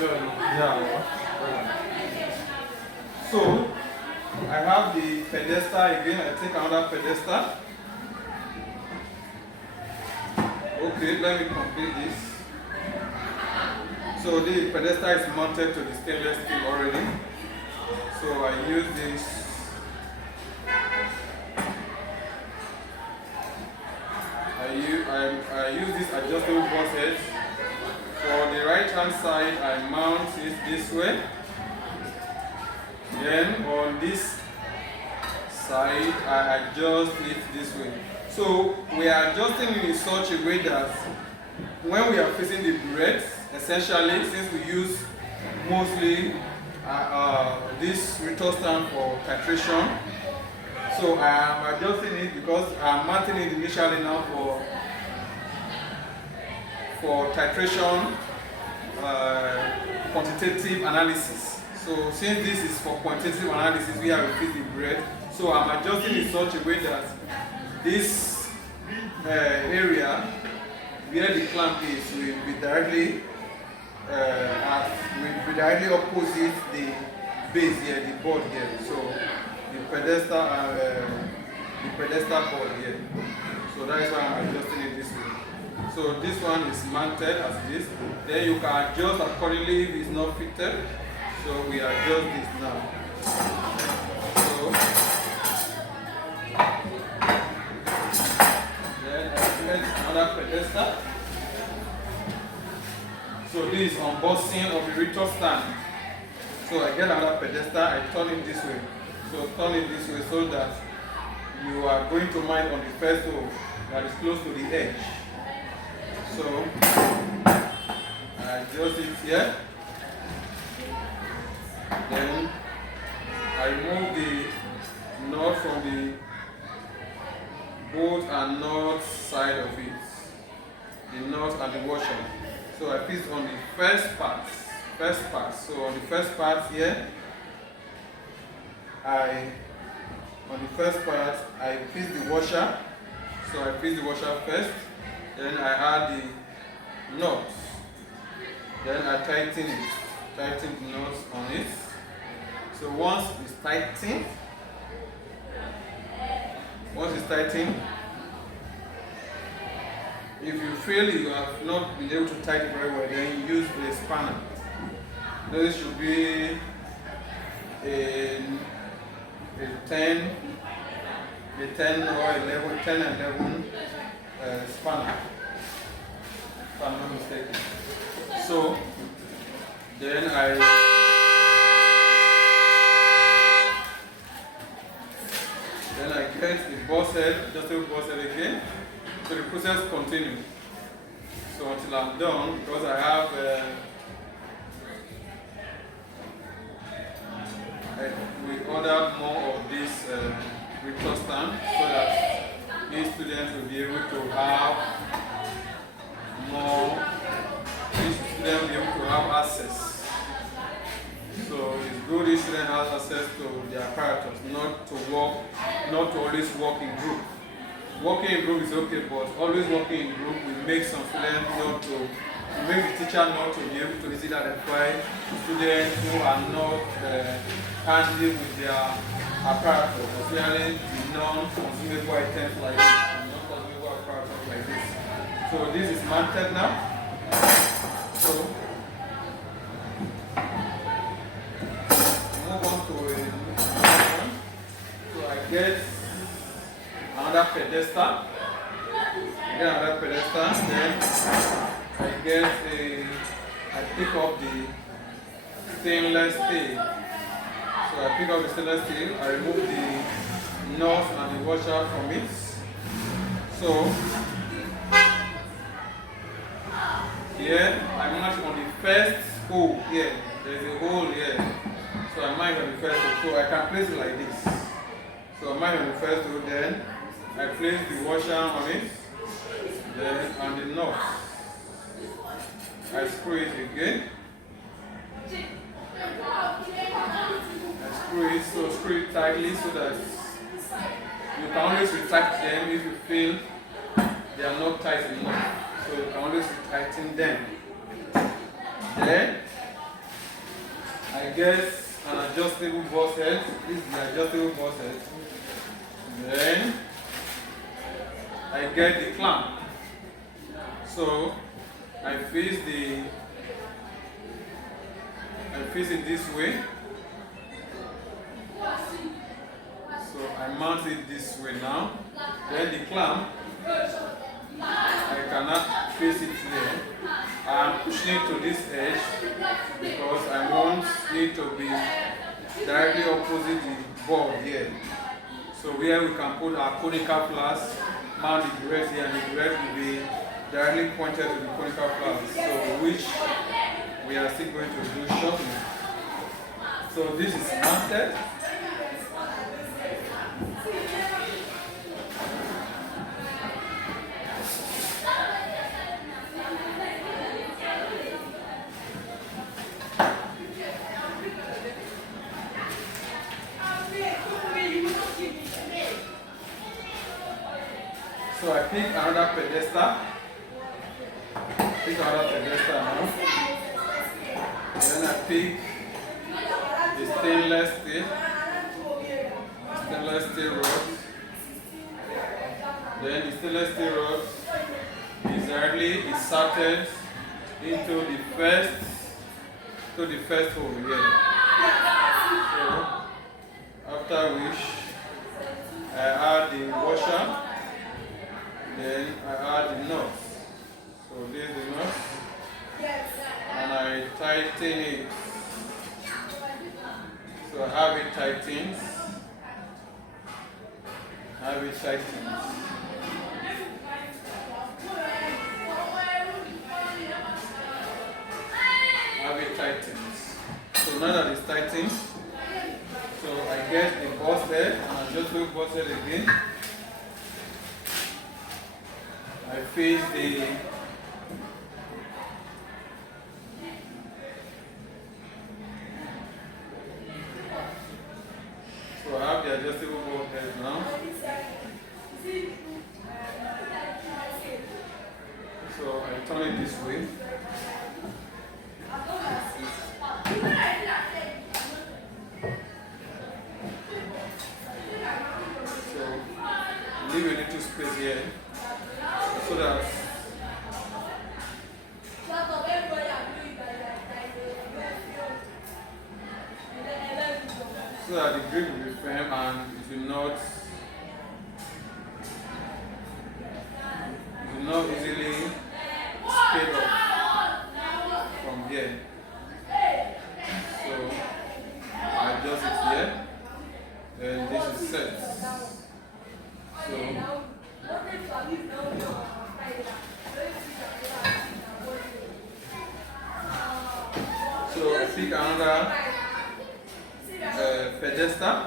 Yeah. So I have the pedestal again. I take another pedestal. Okay, let me complete this. So the pedestal is mounted to the stainless steel already. So I use this. I use this adjustable boss head. For the right hand side, I mount it this way. Then on this side, I adjust it this way. So we are adjusting it in such a way that when we are facing the burette, essentially, since we use mostly this retort stand for titration, so I am adjusting it because I am mounting it initially now for titration quantitative analysis. So since this is for quantitative analysis, we have fixed the burette. So I'm adjusting in such a way that this area where the clamp is will be directly opposite the base here, the board here. So the pedestal board here. So that is why I'm adjusting it this way. So this one is mounted as this. Then you can adjust accordingly if it's not fitted. So we adjust this now. So then I get another pedestal. So this is unboxing of the retort stand. So I get another pedestal, I turn it this way. So turn it this way so that you are going to mount on the first hole that is close to the edge. So I adjust it here. Then I remove the nut from the bolt and nut side of it. The nut and the washer. So I fix on the first part. So on the first part here, I fix the washer. So I fix the washer first. Then I add the nuts. Then I tighten it. Tighten the nuts on it. So once it's tightened, if you feel you have not been able to tighten very well, then you use a spanner. This should be a 10 or 11 spanner, if I'm not mistaken. So then I get the boss head, adjustable boss head again. So the process continues. So until I'm done, because I have we ordered more of this retort stand so that these students will be able to have more. Each student will be able to have access. So it's good if students have access to the apparatus, not to always work in group. Working in group is okay, but always working in group will make some students make the teacher not to be able to easily identify students who are not handy with their apparatus, especially the non-consumable items like this, non-consumable apparatus like this. So this is mounted now. So move on to another one. So I get another pedestal. Then I pick up the stainless steel. So I pick up the stainless steel, I remove the nut and the washer from it. So here I mount on the first hole here. There's a hole here. So I mount on the first hole. So I can place it like this. So I mount on the first hole, then I place the washer on it, then and the nut. I screw it again. Screw it tightly so that you can always retract them if you feel they are not tight enough. So you can always tighten them. Then get an adjustable boss head. This is the adjustable boss head. Then I get the clamp. So I fix it this way. So I mount it this way now. Then the clamp, I cannot fix it there. I'm pushing it to this edge because I want it to be directly opposite the board here. So where we can put our conical flask, mount the burette here, and the burette will be directly pointed to the conical flask. So which we are still going to do shortly. So this is mounted. So I pick another pedestal. Now. Then I pick the stainless steel rod. Then the stainless steel rod is directly inserted into the first hole here. So after which I add the washer. Then I add the nuts. So this is the nuts. And I tighten it. So I have it tightened. So now that it's tightened, so I get the boss head and I just do boss head again. I fix so I have the adjustable board head now. So I turn it this way. So leave a little space here. So that the grip will be firm and it will not easily speed up from here. So I adjust it here, and this is set. So I pick another pedestal.